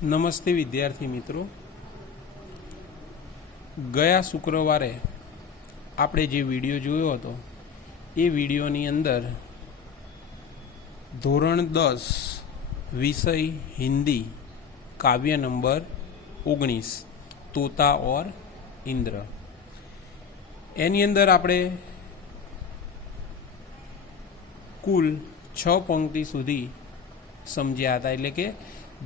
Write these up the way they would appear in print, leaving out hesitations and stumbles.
નમસ્તે વિદ્યાર્થી મિત્રો, ગયા શુક્રવારે આપણે જે વિડીયો જોયો હતો એ વિડીયોની અંદર ધોરણ 10 વિષય હિન્દી કાવ્ય નંબર 19 તોતા ઓર ઇન્દ્ર એની અંદર આપણે કુલ 6 પંક્તિ સુધી સમજ્યા હતા। એટલે કે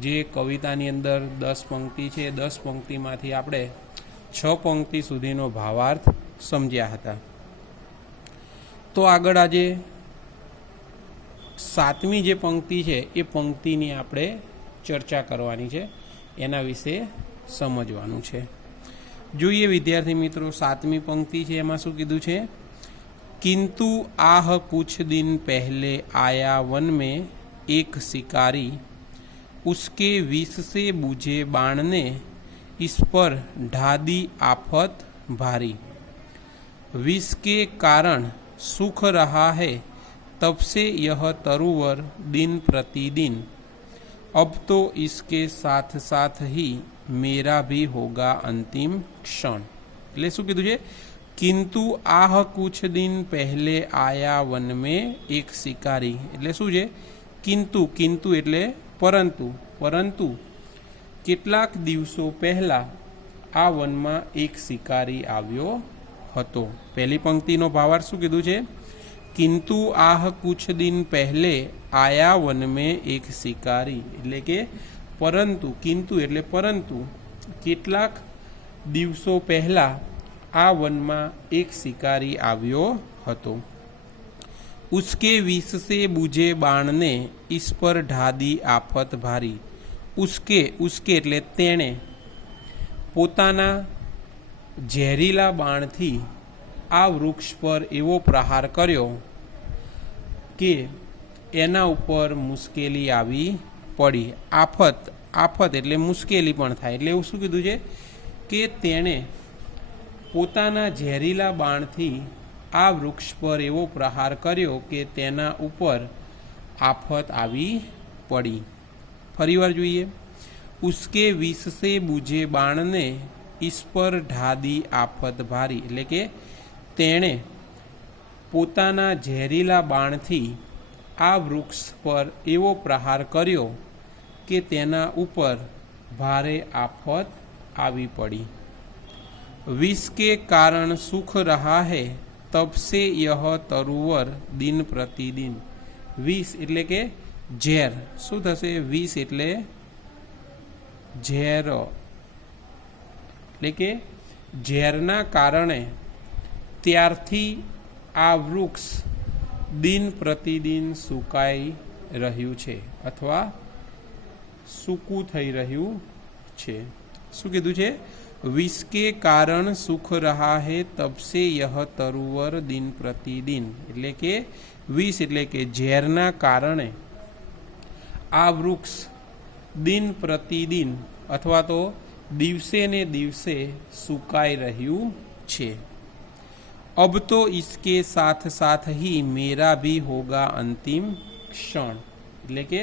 જે કવિતાની અંદર 10 પંક્તિ છે, 10 પંક્તિમાંથી આપણે 6 પંક્તિ સુધીનો ભાવાર્થ સમજ્યા હતા। તો આગળ આજે 7મી જે પંક્તિ છે એ પંક્તિની આપણે ચર્ચા કરવાની છે, એના વિશે સમજવાનું છે। જોઈએ વિદ્યાર્થી મિત્રો, 7મી પંક્તિ છે એમાં શું કીધું છે? किंतु आह कुछ दिन पहले आया वन में एक शिकारी, उसके विष से बूझे बाण ने इस पर ढा दी आफत भारी। विष के कारण सुख रहा है तब से यह तरुवर दिन प्रतिदिन, अब तो इसके साथ साथ ही मेरा भी होगा अंतिम क्षण। એટલે શું કીધું છે? किंतु आह कुछ दिन पहले आया वन में एक शिकारी। એટલે શું છે? किंतु किंतु એટલે परंतु, परंतु કેટલાક દિવસો પહેલા આ વનમાં એક શિકારી આવ્યો હતો। પહેલી પંક્તિનો ભાવાર્થ શું કીધું છે? किंतु आह कुछ दिन पहले आया वन में एक शिकारी। એટલે કે પરંતુ, किंतु એટલે પરંતુ કેટલાક દિવસો પહેલા आ वन में एक शिकारी आव्यो हतो। उसके विष से बूझे बाण ने इस पर ढा दी आफत भारी। उसके उसके एटले तेणे पोताना झेरीला बाणथी आ वृक्ष पर एवो प्रहार कर्यो के एना उपर मुश्केली आवी पड़ी। आफत आफत एटले मुश्केली पण थाय। एटले एवुं शुं कीधुं छे के तेणे પોતાના ઝેરીલા બાણથી આ વૃક્ષ પર એવો પ્રહાર કર્યો કે તેના ઉપર આફત આવી પડી। ફરીવાર જોઈએ, ઉસકે વિષ સે બૂઝે બાણને ઇસ પર ઢા દી આફત ભારી। એટલે કે તેણે પોતાના ઝેરીલા બાણથી આ વૃક્ષ પર એવો પ્રહાર કર્યો કે તેના ઉપર ભારે આફત આવી પડી। विष के कारण सुख रहा है तब से यह तरुवर दिन प्रतिदिन। विष एटले के झेर, शुं थशे? विष एटले झेर, एटले के झेरना कारणे त्यारथी आ वृक्ष दिन प्रतिदिन सुकाई रह्युं छे अथवा सूकू थई रह्युं छे। शुं कीधुं छे? विष के कारण सुख रहा है तब से यह तरुवर दिन प्रतिदिन। એટલે કે વિષ એટલે કે ઝેરના કારણે આ વૃક્ષ દિન પ્રતિદિન અથવા તો દિવસે ને દિવસે સુકાઈ રહ્યું છે। अब तो इसके साथ साथ ही मेरा भी होगा अंतिम क्षण। એટલે કે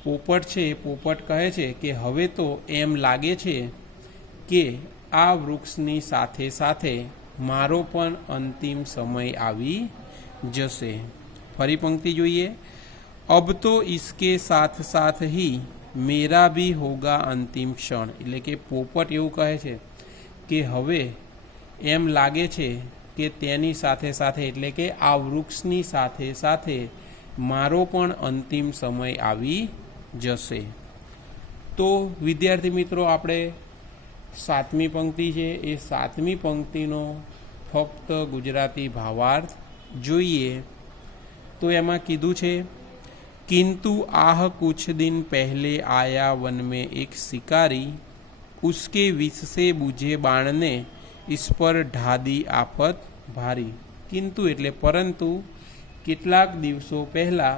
પોપટ છે, પોપટ કહે છે કે હવે તો એમ લાગે છે કે આ વૃક્ષની સાથે સાથે મારો પણ અંતિમ સમય આવી જશે। ફરી પંક્તિ જોઈએ, अब तो इसके साथ साथ ही मेरा भी होगा अंतिम क्षण। એટલે કે પોપટ એવું કહે છે કે હવે એમ લાગે છે કે તેની સાથે સાથે એટલે કે આ વૃક્ષની સાથે સાથે મારો પણ અંતિમ સમય આવી જશે। તો વિદ્યાર્થી મિત્રો, આપણે 7મી પંક્તિ છે એ 7મી પંક્તિનો ફક્ત ગુજરાતી ભાવાર્થ જોઈએ તો એમાં કીધું છે, किंतु आह कुछ दिन पहले आया वन में एक शिकारी, उसके विष से बूझे बाण ने इस पर ढा दी आफत भारी। किंतु एटले परंतु કેટલાક દિવસો પહેલા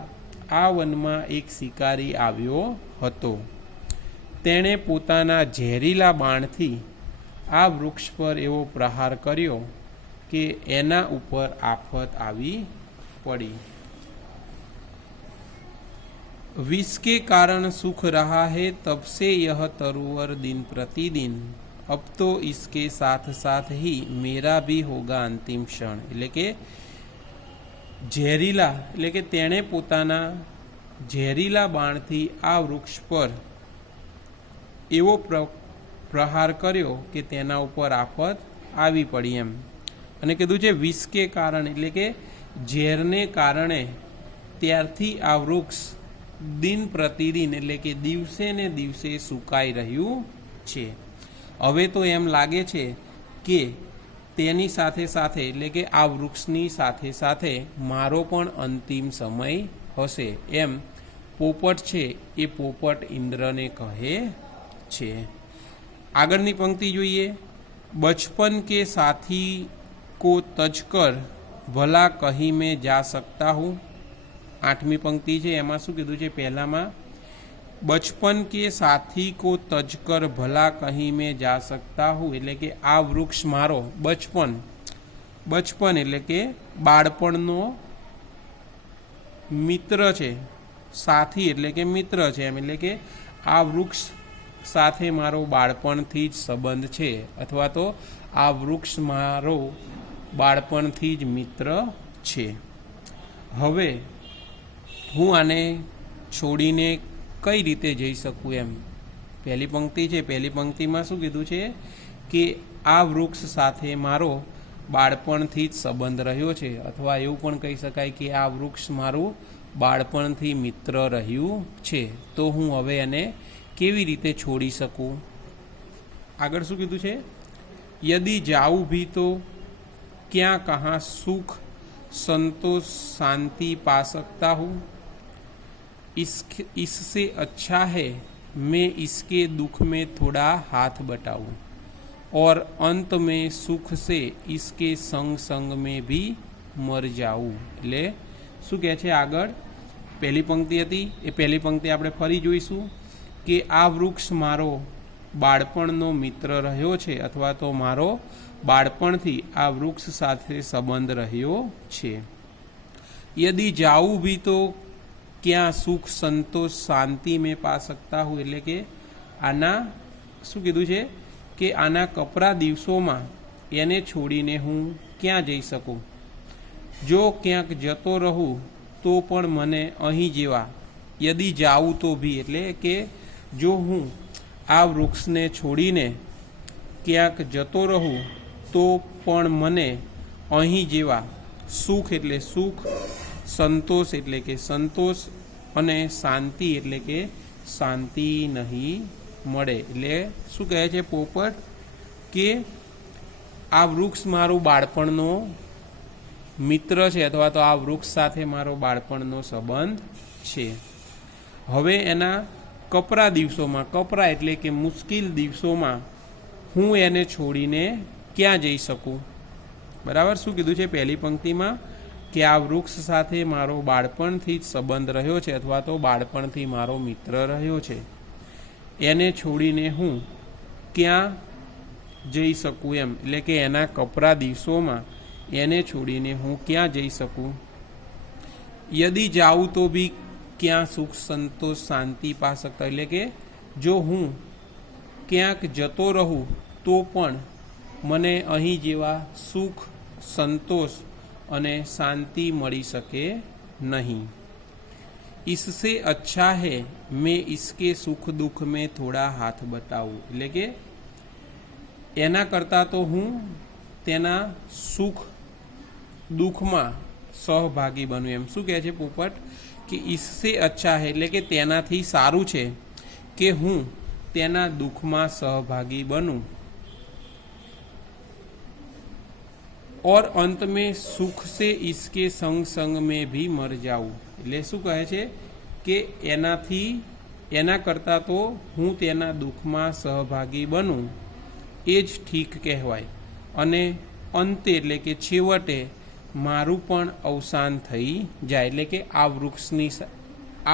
આ વનમાં એક શિકારી આવ્યો હતો। તેણે પોતાના ઝેરીલા બાણથી આ વૃક્ષ પર એવો પ્રહાર કર્યો કે એના ઉપર આફત આવી પડી। विष के कारण सुख रहा है तब से यह तरुवर दिन प्रतिदिन, अब तो इसके साथ साथ ही मेरा भी होगा अंतिम क्षण। એટલે કે ઝેરીલા એટલે કે તેણે પોતાના ઝેરીલા બાણથી આ વૃક્ષ પર એવો પ્રહાર કર્યો કે તેના ઉપર આફત આવી પડી એમ। અને કીધું છે વિષ કે કારણ એટલે કે ઝેરને કારણે ત્યારથી આ વૃક્ષ દિન પ્રતિદિન એટલે કે દિવસે ને દિવસે સુકાઈ રહ્યું છે। હવે તો એમ લાગે છે કે તેની સાથે સાથે એટલે કે આ વૃક્ષની સાથે સાથે મારો પણ અંતિમ સમય હશે એમ પોપટ છે એ પોપટ ઇન્દ્રને કહે છે। આગળની પંક્તિ જોઈએ। बचपन के साथी को तजकर भला कहीं मैं जा सकता हूँ। 8મી पंक्ति है एम शू कीधुं छे पहलामां बचपन के साथी को तजकर भला कहीं मैं जा सकता हूँ एटले के आ वृक्ष मारो बचपन एटले के बाळपणनो मित्र छे, साथी एटले के मित्र छे एम एटले के आ वृक्ष साथे मारो बाळपणथी ज संबंध छे अथवा तो आ वृक्ष मारो बाळपणथी ज मित्र छे। हवे हूँ आने छोड़ीने कई रीते जई सकूँ एम। पहली पंक्ति है, पहली पंक्ति में शू कीधुं छे कि आ वृक्ष साथे मारो बाळपणथी ज संबंध रह्यो छे अथवा एवुं पण कही शकाय कि आ वृक्ष मारू बाळपणथी मित्र रह्युं छे, तो हूँ हवे एने केवी रीते छोड़ी सकूँ। आगळ शू कीधुं छे यदि जाऊँ भी तो क्या कहाँ सुख संतोष शांति पा सकता हूँ। इससे अच्छा है मैं इसके दुख में थोड़ा हाथ बटाऊँ और अंत में सुख से इसके संग संग में भी मर जाऊँ। એટલે શું કહે છે આગળ પહેલી પંક્તિ હતી એ પહેલી પંક્તિ આપણે ફરી જોઈશું કે આ વૃક્ષ મારો બાળપણનો મિત્ર રહ્યો છે અથવા તો મારો બાળપણથી આ વૃક્ષ સાથે સંબંધ રહ્યો છે। यदि जाऊँ भी तो क्या सुख संतोष शांति में पा सकता हूँ એટલે કે આના શું કીધું છે કે આના કપરા દિવસોમાં એને છોડીને હું ક્યાં જઈ શકું। જો ક્યાંક જતો રહું તો પણ મને અહીં જેવા यदि जाऊँ तो भी એટલે કે જો હું આ વૃક્ષને છોડીને ક્યાંક જતો રહું તો પણ મને અહીં જેવા સુખ એટલે સુખ, સંતોષ એટલે કે સંતોષ અને શાંતિ એટલે કે શાંતિ નહીં મળે। એટલે શું કહે છે પોપટ કે આ વૃક્ષ મારું બાળપણનો મિત્ર છે अथवा तो आ वृक्ष साथे मारो बाळपणनो संबंध छे। हवे एना कपरा दिवसोमां, कपरा एटले के मुश्किल दिवसोमां हूँ एने छोड़ीने क्यां जई सकूँ। बराबर शुं कीधुं छे पहली पंक्तिमां कि आ वृक्ष साथे मारो बाळपणथी ज संबंध रह्यो छे अथवा तो बाळपणथी मारो मित्र रह्यो छे, एने छोड़ीने हूँ क्यां जई सकूँ एम एटले के एना कपरा दिवसोमां एने छोड़ीने हूँ क्या जई सकूँ। यदि जाऊँ तो भी क्या सुख संतोष शांति पा सकता एटले के जो हूँ क्यांक जतो रहूँ तो पण मने अहीं जेवा सुख संतोष अने शांति मळी सके नहीं। इससे अच्छा है मैं इसके सुख दुख में थोड़ा हाथ बटाऊँ एटले के एना करता तो हूँ तेना सुख दुख में सहभागी बनूँ एम। शू कहे पोपट कि इससे अच्छा है एटले के तेनाथी सारू छे कि हूँ तेना दुख में सहभागी बनूँ और अंत में सुख से इसके संग संग में भी मर जाऊँ। एटले शू कहे छे कि एनाथी एना करता तो हूँ तेना दुख में सहभागी बनूँ एज ठीक कहवाय अने अंते एटले के छेवटे मारू पण अवसान थई जाय एटले के आ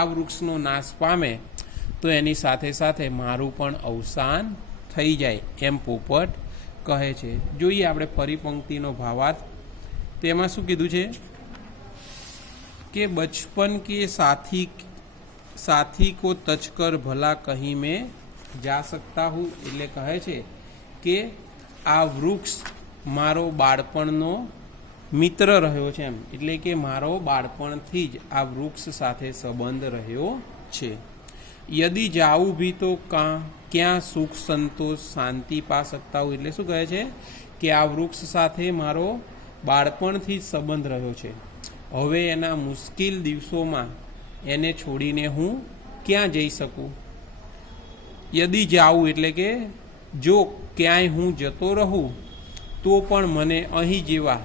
वृक्षनो नाश पामे तो एनी साथे साथे मारू पण अवसान थई जाय एम पोपट कहे छे। जोईए आपणे फरी पंक्तिनो भावार्थ। तेमां शुं कीधुं छे के बचपन के साथी साथी को तजकर भला कहीं मैं जा सकता हूँ એટલે કહે છે કે આ વૃક્ષ મારો બાળપણનો મિત્ર રહ્યો છે એમ એટલે કે મારો બાળપણથી જ આ વૃક્ષ સાથે સંબંધ રહ્યો છે. યદि જાઉં ભી તો ક્યાં સુખ સંતોષ શાંતિ પા સકતા હું એટલે શું કહે છે કે આ વૃક્ષ સાથે મારો બાળપણથી જ સંબંધ રહ્યો છે. હવે એના મુશ્કેલ દિવસોમાં એને છોડીને હું ક્યાં જઈ શકું. યદિ જાઉં એટલે કે જો ક્યાંય હું જતો રહું તો પણ મને અહીં જેવા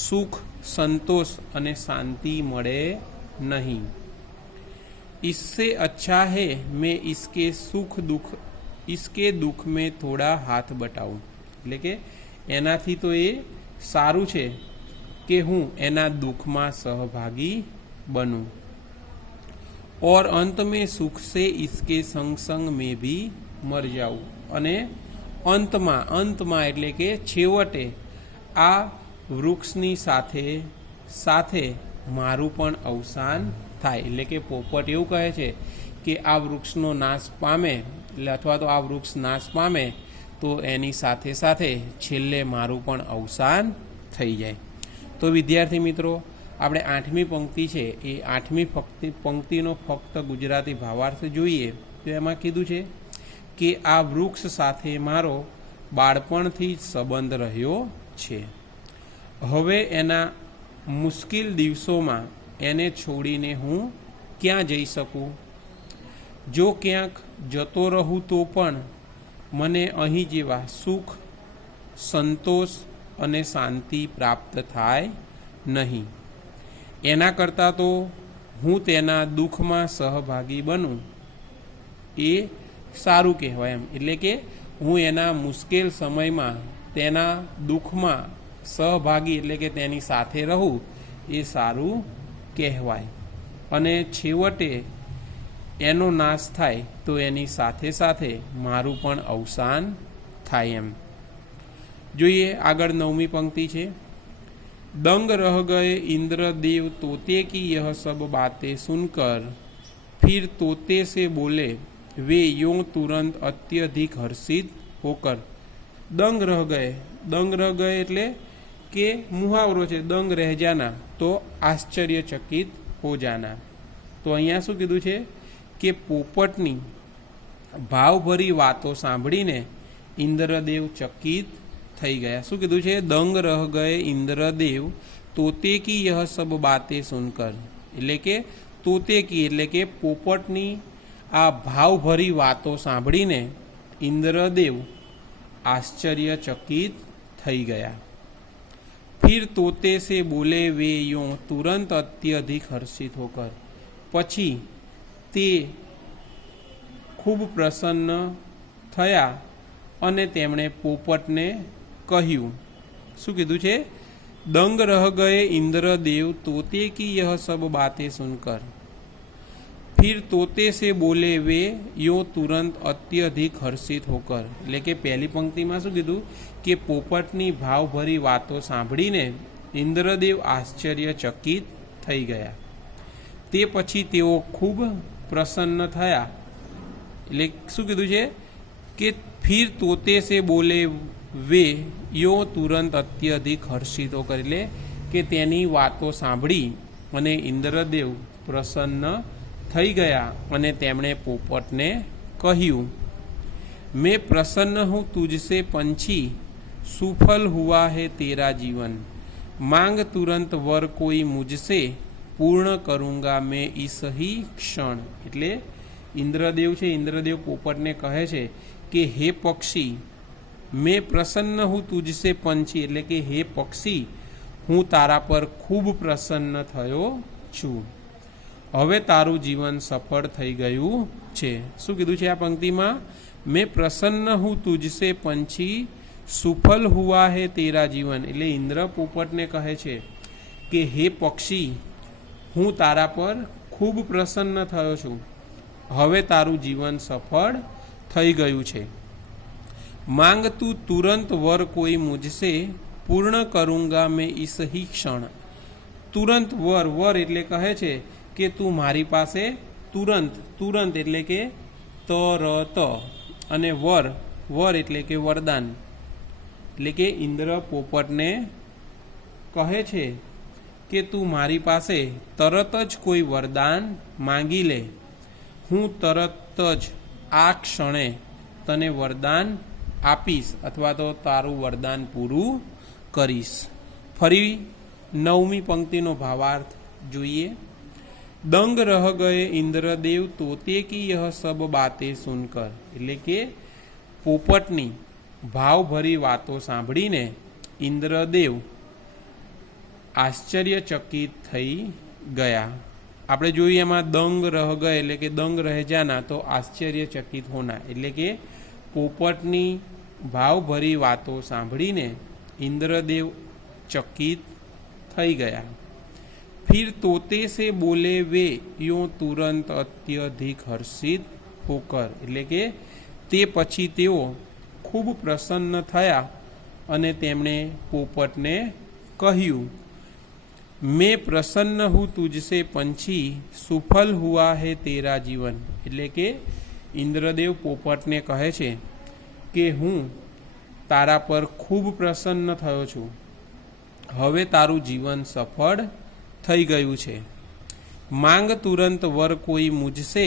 સુખ સંતોષ અને શાંતિ મળે નહીં. इससे अच्छा है मैं इसके दुख में थोड़ा हाथ बटाऊं એટલે કે એનાથી તો એ સારું છે કે હું એના દુઃખમાં સહભાગી બનું. और अंत में सुख से इसके संग संग में भी मर जाऊं અને અંતમાં એટલે કે છેવટે આ વૃક્ષની સાથે સાથે મારું પણ અવસાન થાય. એટલે કે પોપટ એવું કહે છે કે આ વૃક્ષનો નાશ પામે એટલે અથવા તો આ વૃક્ષ નાશ પામે તો એની સાથે સાથે છેલ્લે મારું પણ અવસાન થઈ જાય. તો વિદ્યાર્થી મિત્રો આપણે 8મી પંક્તિ છે એ 8મી પંક્તિનો ફક્ત ગુજરાતી ભાવાર્થ જોઈએ તો એમાં કીધું છે કે આ વૃક્ષ સાથે મારો બાળપણથી જ સંબંધ રહ્યો છે. હવે એના મુશ્કેલ દિવસોમાં એને છોડીને હું ક્યાં જઈ શકું. જો ક્યાંક જતો રહું તો પણ મને અહીં જેવા સુખ સંતોષ અને શાંતિ પ્રાપ્ત થાય નહીં. એના કરતાં તો હું તેના દુઃખમાં સહભાગી બનું એ સારું કહેવાય એમ એટલે કે હું એના મુશ્કેલ સમયમાં તેના દુઃખમાં સહભાગી એટલે કે તેની સાથે રહું એ સારું કહેવાય. અને છેવટે એનો નાશ થાય તો એની સાથે સાથે મારું પણ અવસાન થાય એમ. જોઈએ આગળ 9મી પંક્તિ છે. दंग रह गए इंद्रदेव तोते की यह सब बातें सुनकर फिर तोते से बोले वे यों तुरंत अत्यधिक हर्षित होकर. दंग रह गए એટલે કે મુહાવરો છે દંગ રહ જાના તો આશ્ચર્યચકિત હો જાના. તો અહીંયા શું કીધું છે કે પોપટની ભાવભરી વાતો સાંભળીને ઇન્દ્રદેવ ચકિત થઈ ગયા. શું કીધું છે? દંગ રહ ગયે ઇન્દ્રદેવ તોતે કી યહ સબ બાતે સુનકર એટલે કે તોતે કી એટલે કે પોપટની આ ભાવભરી વાતો સાંભળીને ઇન્દ્રદેવ આશ્ચર્યચકિત થઈ ગયા. फिर तोते से बोले वे यों तुरंत अत्यधिक हर्षित होकर પછી તે ખૂબ પ્રસન્ન થયા અને તેમણે પોપટને કહ્યું. શું કીધું છે? દંગ રહ ગયે ઇન્દ્રદેવ તોતે કી યહ સબ બાતે સુનકર फिर तोते से बोले वे यो तुरंत अत्यधिक हर्षित होकर એટલે કે પહેલી પંક્તિમાં શું કીધું કે પોપટની ભાવભરી વાતો સાંભળીને ઇન્દ્રદેવ આશ્ચર્યચકિત થઈ ગયા. તે પછી તેઓ ખૂબ પ્રસન્ન થયા. એટલે શું કીધું છે કે ફિર તોતે સે બોલે વે યો તુરંત અત્યધિક હર્ષિત હોકર એટલે કે તેની વાતો સાંભળી અને ઇન્દ્રદેવ પ્રસન્ન થઈ ગયા અને તેમણે પોપટને કહ્યું मैं प्रसन्न हूँ तुझसे पंछी सुफल हुआ है तेरा जीवन मांग तुरंत वर कोई मुझसे पूर्ण करूँगा मैं इस ही क्षण. એટલે ઇન્દ્રદેવ છે ઇન્દ્રદેવ પોપટને કહે છે કે હે પક્ષી મેં પ્રસન્ન હું તુજસે પંછી એટલે કે હે પક્ષી હું તારા પર ખૂબ પ્રસન્ન થયો છું. હવે તારું જીવન સફળ થઈ ગયું છે. શું કીધું છે આ પંક્તિમાં? મેં પ્રસન્ન હું તુજસે પંછી સુફલ હુઆ હે તેરા જીવન એટલે ઇન્દ્ર પોપટને કહે છે કે હે પક્ષી હું તારા પર ખૂબ પ્રસન્ન થયો છું. હવે તારું જીવન સફળ થઈ ગયું છે. માંગ તું તુરંત વર કોઈ મુझसे પૂર્ણ કरूँगा મેં ઇસ હી ક્ષણ. તુરંત વર એટલે કહે છે કે તું મારી પાસે તુરંત, તુરંત એટલે કે તરત, અને વર એટલે કે વરદાન, એટલે કે ઇન્દ્ર પોપટને કહે છે કે તું મારી પાસે તરત જ કોઈ વરદાન માંગી લે, હું તરત જ આ ક્ષણે તને વરદાન આપીશ અથવા તો તારું વરદાન પૂરું કરીશ. ફરી 9મી પંક્તિનો ભાવાર્થ જોઈએ. દંગ રહ ગયે ઇન્દ્રદેવ તોતે કી યહ સબ બાતે સુનકર, એટલે કે પોપટની ભાવભરી વાતો સાંભળીને ઇન્દ્રદેવ આશ્ચર્યચકિત થઈ ગયા. આપણે જોઈએ એમાં દંગ રહ ગયે એટલે કે દંગ રહે જાના, તો આશ્ચર્યચકિત હોના, એટલે કે પોપટની ભાવભરી વાતો સાંભળીને ઇન્દ્રદેવ ચકિત થઈ ગયા. फिर तोते से बोले वे यूं तुरंत अत्यधिक हर्षित होकर, એટલે કે તે પછી તેઓ ખૂબ પ્રસન્ન થયા અને તેમણે પોપટને કહ્યું, मैं प्रसन्न हूँ तुझसे पंछी, सुफल हुआ है तेरा जीवन, એટલે કે ઇન્દ્રદેવ પોપટને કહે છે કે હું તારા પર ખૂબ પ્રસન્ન થયો છું, હવે તારું જીવન સફળ થઈ ગયું છે. માંગ તુરંત વર કોઈ મુझसे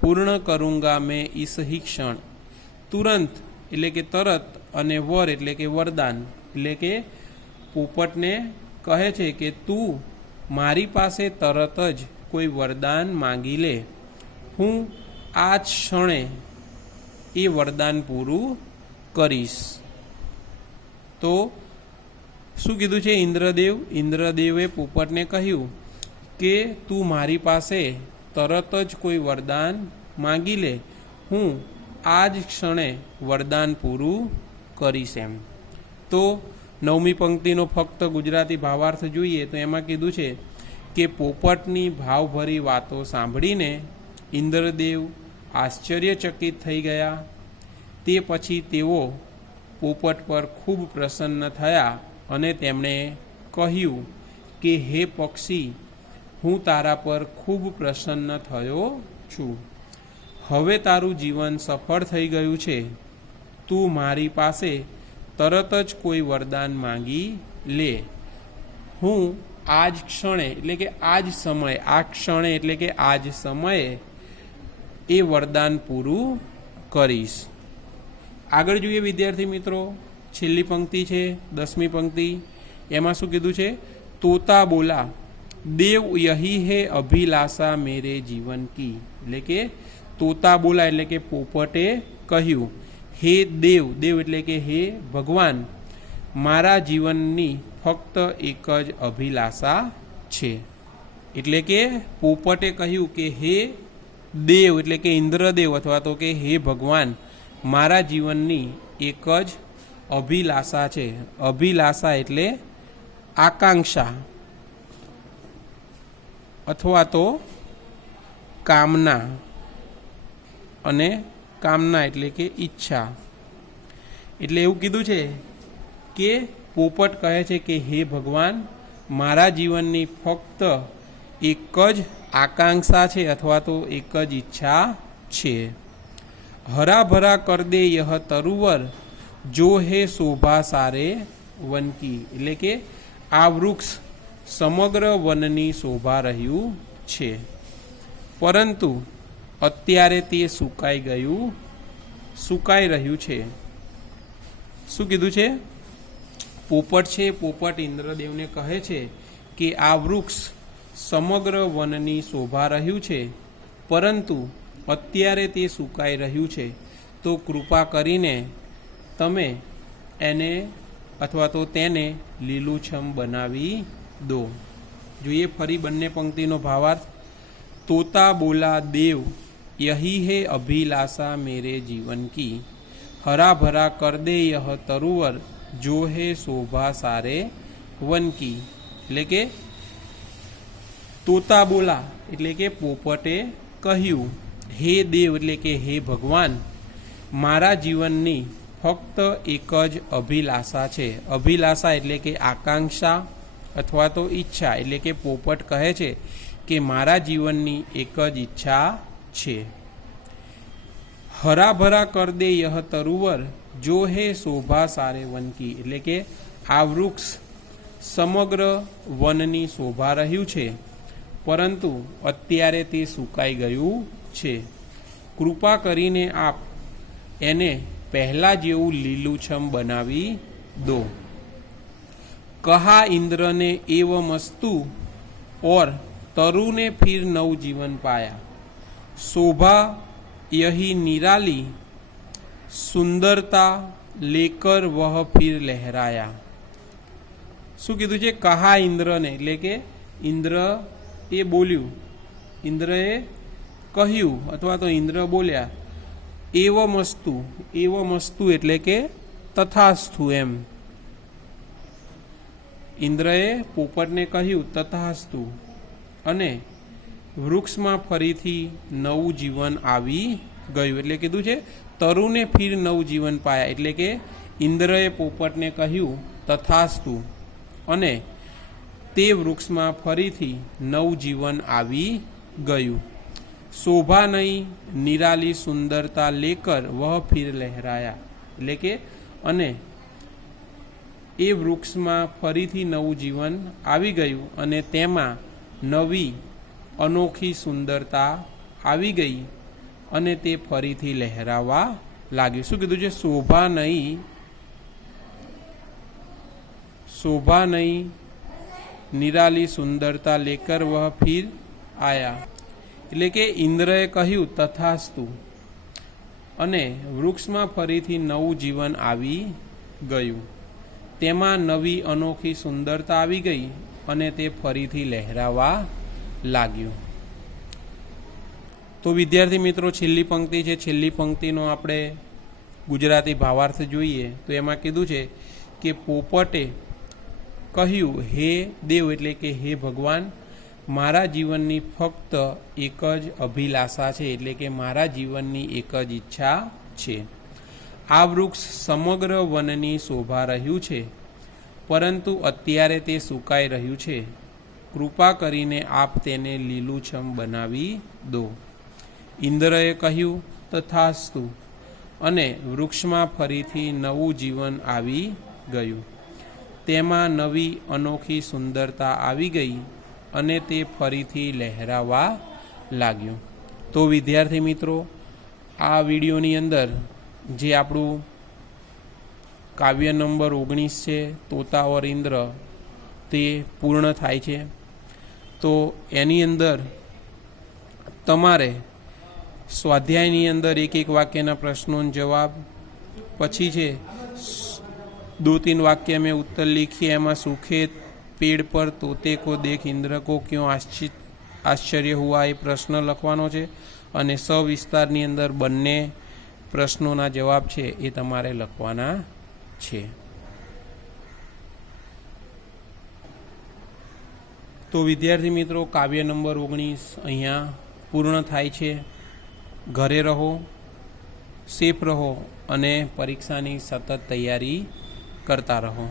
પૂર્ણ કरूंगा मैं इस ही क्षण, તુરંત એટલે કે તરત, અને વર એટલે કે વરદાન, એટલે કે પોપટને કહે છે કે તું મારી પાસે તરત જ કોઈ વરદાન માંગી લે, હું આ જ ક્ષણે એ વરદાન પૂરું કરીશ. તો શું કીધું છે ઇન્દ્રદેવે પોપટને કહ્યું કે તું મારી પાસે તરત જ કોઈ વરદાન માંગી લે, હું આ જ ક્ષણે વરદાન પૂરું કરીશ એમ. તો 9મી પંક્તિનો ફક્ત ગુજરાતી ભાવાર્થ જોઈએ તો એમાં કીધું છે કે પોપટની ભાવભરી વાતો સાંભળીને ઇન્દ્રદેવ આશ્ચર્યચકિત થઈ ગયા. તે પછી તેઓ પોપટ પર ખૂબ પ્રસન્ન થયા અને તેમણે કહ્યું કે હે પક્ષી, હું તારા પર ખૂબ પ્રસન્ન થયો છું, હવે તારું જીવન સફળ થઈ ગયું છે, તું મારી પાસે તરત જ કોઈ વરદાન માંગી લે, હું આ જ ક્ષણે એટલે કે આ જ સમયે, આ ક્ષણે એટલે કે આ જ સમયે એ વરદાન પૂરું કરીશ. આગળ જોઈએ વિદ્યાર્થી મિત્રો, છેલ્લી પંક્તિ છે 10મી પંક્તિ. એમાં શું કીધું છે? તોતા બોલા દેવ યહી હે અભિલાષા મેરે જીવન કી, એટલે કે તોતા બોલા એટલે કે પોપટે કહ્યું, હે દેવ, દેવ એટલે કે હે ભગવાન, મારા જીવનની ફક્ત એક જ અભિલાષા છે. એટલે કે પોપટે કહ્યું કે હે દેવ એટલે કે ઇન્દ્રદેવ અથવા તો કે હે ભગવાન, મારા જીવનની એક જ અભિલાષા છે. અભિલાષા એટલે આકાંક્ષા અથવા તો કામના, અને કામના એટલે કે ઈચ્છા. એટલે એવું કીધું છે કે પોપટ કહે છે કે હે ભગવાન, મારા જીવનની ફક્ત એક જ આકાંક્ષા છે અથવા તો એક જ ઈચ્છા છે. હરા ભરા કર દે યહ તરુવર, જો હે શોભા સારે વનકી, એટલે કે આ વૃક્ષ સમગ્ર વનની શોભા રહ્યું છે, પરંતુ અત્યારે તે સુકાઈ રહ્યું છે. શું કીધું છે? પોપટ છે, પોપટ ઇન્દ્રદેવને કહે છે કે આ વૃક્ષ સમગ્ર વનની શોભા રહ્યું છે, પરંતુ અત્યારે તે સુકાઈ રહ્યું છે, તો કૃપા કરીને તમે એને અથવા તો તેને લીલુંછમ બનાવી દો. જોઈએ ફરી બંને પંક્તિનો ભાવાર્થ. તોતા બોલા દેવ यही है अभिलाषा मेरे जीवन की, हरा भरा कर दे यह तरुवर, जो है शोभा सारे वन की. એટલે કે તોતા બોલા એટલે કે પોપટે કહ્યું, હે દેવ એટલે કે હે ભગવાન, મારા જીવનની ફક્ત એક જ અભિલાષા છે. અભિલાષા એટલે કે આકાંક્ષા અથવા તો ઈચ્છા. એટલે કે પોપટ કહે છે કે મારા જીવનની એક જ ઈચ્છા છે। હરા ભરા કર દે યહ તરુવર જો હે શોભા સારે વન કી, એટલે કે આ વૃક્ષ સમગ્ર વનની શોભા રહ્યું છે, પરંતુ અત્યારે તે સુકાઈ ગયું છે। કૃપા કરીને આપ એને પહેલા જેવું લીલુંછમ બનાવી दो। कहा इंद्र ने एव मस्तु और तरु ने फिर नव जीवन पाया। शोभा यही निराली सुंदरता लेकर वह फिर लहराया। શું કીધું છે? કહા ઇન્દ્રને, એટલે કે ઇન્દ્ર એ બોલ્યું, ઇન્દ્રએ કહ્યું અથવા તો ઇન્દ્ર બોલ્યા। એવ મસ્તુ એટલે કે તથાસ્તુ એમ। ઇન્દ્રએ પોપટને કહ્યું તથાસ્તુ, અને વૃક્ષમાં ફરીથી નવું જીવન આવી ગયું। એટલે કીધું છે તરુને ફીર નવું જીવન પાયા, એટલે કે ઇન્દ્રએ પોપટને કહ્યું તથાસ્તુ, અને તે વૃક્ષમાં ફરીથી નવું જીવન આવી ગયું। શોભા નહીં નિરાલી સુંદરતા લેકર વહ ફીર લહેરાયા, એટલે કે અને એ વૃક્ષમાં ફરીથી નવું જીવન આવી ગયું અને તેમાં નવી અનોખી સુંદરતા આવી ગઈ અને તે ફરીથી લહેરાવા લાગ્યું। શું કીધું છે? शोभा नहीं निराली सुंदरता लेकर वह फिर आया, એટલે કે ઇન્દ્રએ કહ્યું તથાસ્તુ, અને વૃક્ષમાં ફરીથી નવું જીવન આવી ગયું, તેમાં નવી અનોખી સુંદરતા આવી ગઈ અને તે ફરીથી લહેરાવા લાગ્યું। તો વિદ્યાર્થી મિત્રો, છેલ્લી પંક્તિ છે, છેલ્લી પંક્તિનો આપણે ગુજરાતી ભાવાર્થ જોઈએ તો એમાં કીધું છે કે પોપટે કહ્યું હે દેવ, એટલે કે હે ભગવાન, મારા જીવનની ફક્ત એક જ અભિલાષા છે, એટલે કે મારા જીવનની એક જ ઈચ્છા છે। આ વૃક્ષ સમગ્ર વનની શોભા રહ્યું છે, પરંતુ અત્યારે તે સુકાઈ રહ્યું છે। કૃપા કરીને આપ તેને લીલુંછમ બનાવી દો। ઇન્દ્રએ કહ્યું તથાસ્તુ, અને વૃક્ષમાં ફરીથી નવું જીવન આવી ગયું, તેમાં નવી અનોખી સુંદરતા આવી ગઈ અને તે ફરીથી લહેરાવા લાગ્યું। તો વિદ્યાર્થી મિત્રો, આ વિડીયોની અંદર જે આપણું કાવ્ય નંબર 19 છે, તોતા ઓર ઇન્દ્ર, તે પૂર્ણ થાય છે। તો એની અંદર તમારે સ્વાધ્યાયની અંદર એક એક વાક્યના પ્રશ્નોનો જવાબ, પછી છે 2-3 वाक्य में उत्तर लिखिए। एमा सूखे पेड़ पर तोते को देख इंद्र को क्यों आश्चर्य हुआ એ પ્રશ્ન લખવાનો છે, અને સવિસ્તારની અંદર બંને પ્રશ્નોના જવાબ છે એ તમારે લખવાના છે। તો વિદ્યાર્થી મિત્રો, કાવ્ય નંબર 19 અહીંયા પૂર્ણ થાય છે। ઘરે રહો, સેફ રહો અને પરીક્ષાની સતત તૈયારી કરતા રહો।